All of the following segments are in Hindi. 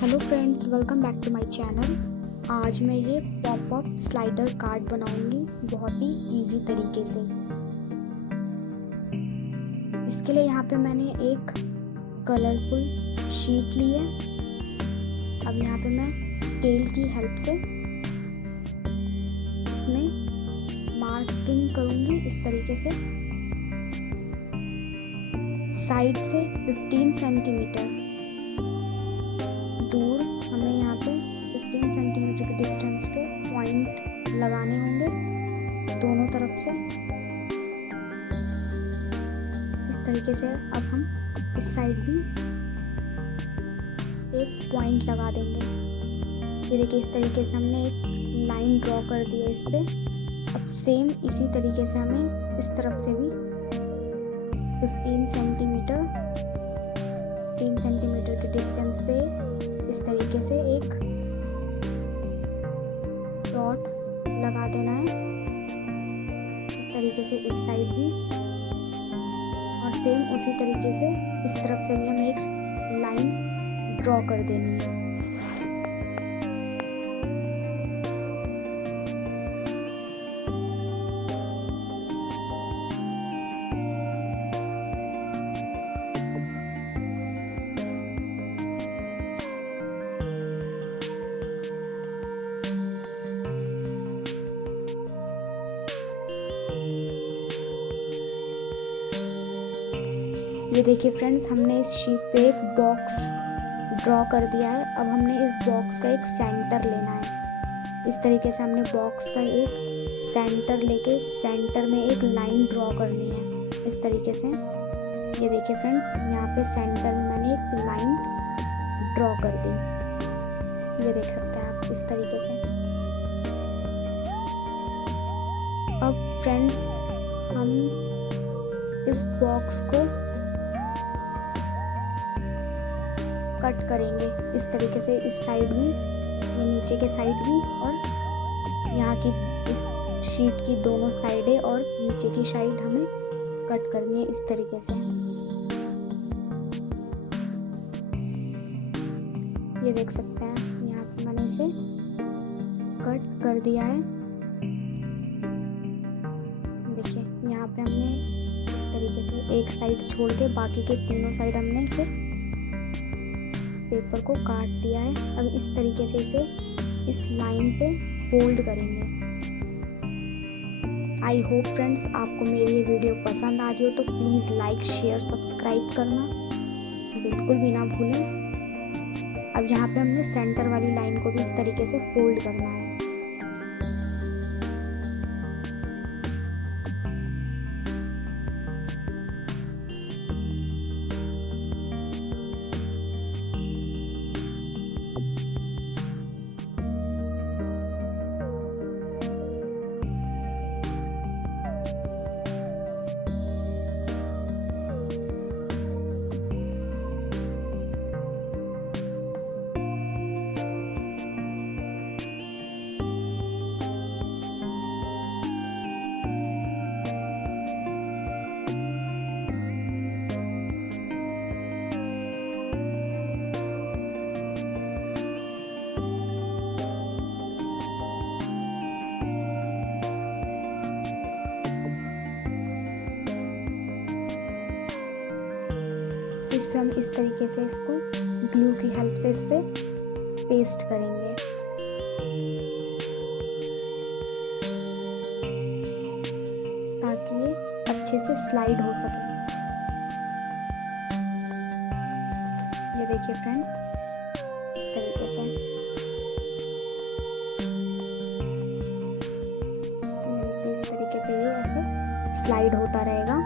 Hello friends, welcome back to my channel. आज मैं ये पॉपअप स्लाइडर कार्ड बनाऊंगी बहुत ही इजी तरीके से। इसके लिए यहाँ पे मैंने एक कलरफुल शीट ली है। अब यहाँ पे मैं स्केल की हेल्प से इसमें मार्किंग करूंगी इस तरीके से। साइड से 15 सेंटीमीटर दूर हमें यहाँ पे 15 सेंटीमीटर के डिस्टेंस पे पॉइंट लगाने होंगे दोनों तरफ से। इस तरीके से अब हम इस साइड भी एक पॉइंट लगा देंगे। ये देखिए, इस तरीके से हमने एक लाइन ड्रॉ कर दी है इस पे। अब सेम इसी तरीके से हमें इस तरफ से भी 15 सेंटीमीटर के डिस्टेंस पे इस तरीके से एक डॉट लगा देना है। इस तरीके से इस साइड भी, और सेम उसी तरीके से इस तरफ से भी हमें एक लाइन ड्रॉ कर देनी है। ये देखिए फ्रेंड्स, हमने इस शीट पे एक बॉक्स ड्रॉ कर दिया है। अब हमने इस बॉक्स का एक सेंटर लेना है। इस तरीके से हमने बॉक्स का एक सेंटर लेके सेंटर में एक लाइन ड्रॉ करनी है इस तरीके से। ये देखिए फ्रेंड्स, यहाँ पे सेंटर में मैंने एक लाइन ड्रॉ कर दी। ये देख सकते हैं आप इस तरीके से। अब फ्रेंड्स, हम इस बॉक्स को कट करेंगे इस तरीके से। इस साइड भी, ये नीचे के साइड भी, और यहाँ की इस शीट की दोनों साइडें और नीचे की साइड हमें कट करनी है इस तरीके से। ये देख सकते हैं, यहाँ पे मैंने इसे कट कर दिया है। देखिए, यहाँ पे हमने इस तरीके से एक साइड छोड़ के बाकी के तीनों साइड हमने इसे पेपर को काट दिया है। अब इस तरीके से इसे इस लाइन पे फोल्ड करेंगे। आई होप फ्रेंड्स आपको मेरी ये वीडियो पसंद आ रही हो तो प्लीज़ लाइक, शेयर, सब्सक्राइब करना बिल्कुल भी ना भूलें। अब यहाँ पे हमने सेंटर वाली लाइन को भी इस तरीके से फोल्ड करना है। इस पे हम इस तरीके से इसको ग्लू की हेल्प से इस पे पेस्ट करेंगे। ताकि ये अच्छे से स्लाइड हो सके। ये देखिए फ्रेंड्स, इस तरीके से इस तरीके से ये ऐसे स्लाइड होता रहेगा।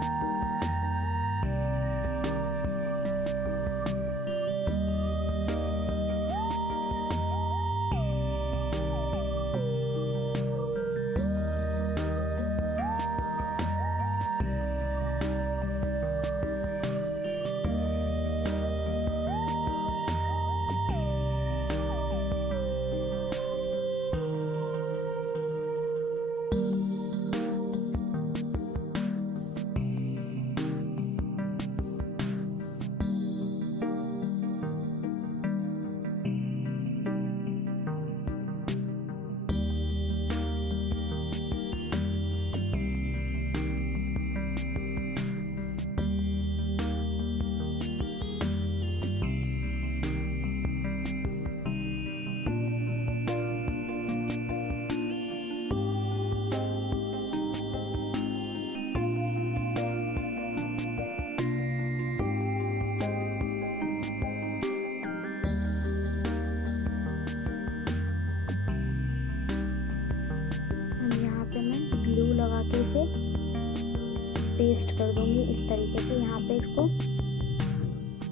के इसे पेस्ट कर दूंगी इस तरीके से। यहाँ पे इसको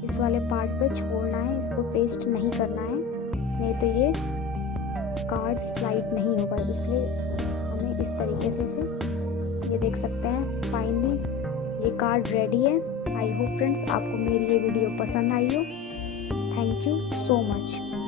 इस वाले पार्ट पे छोड़ना है, इसको पेस्ट नहीं करना है, नहीं तो ये कार्ड स्लाइड नहीं होगा। इसलिए हमें इस तरीके से इसे, ये देख सकते हैं फाइनली ये कार्ड रेडी है। आई होप फ्रेंड्स आपको मेरी ये वीडियो पसंद आई हो। Thank you so much.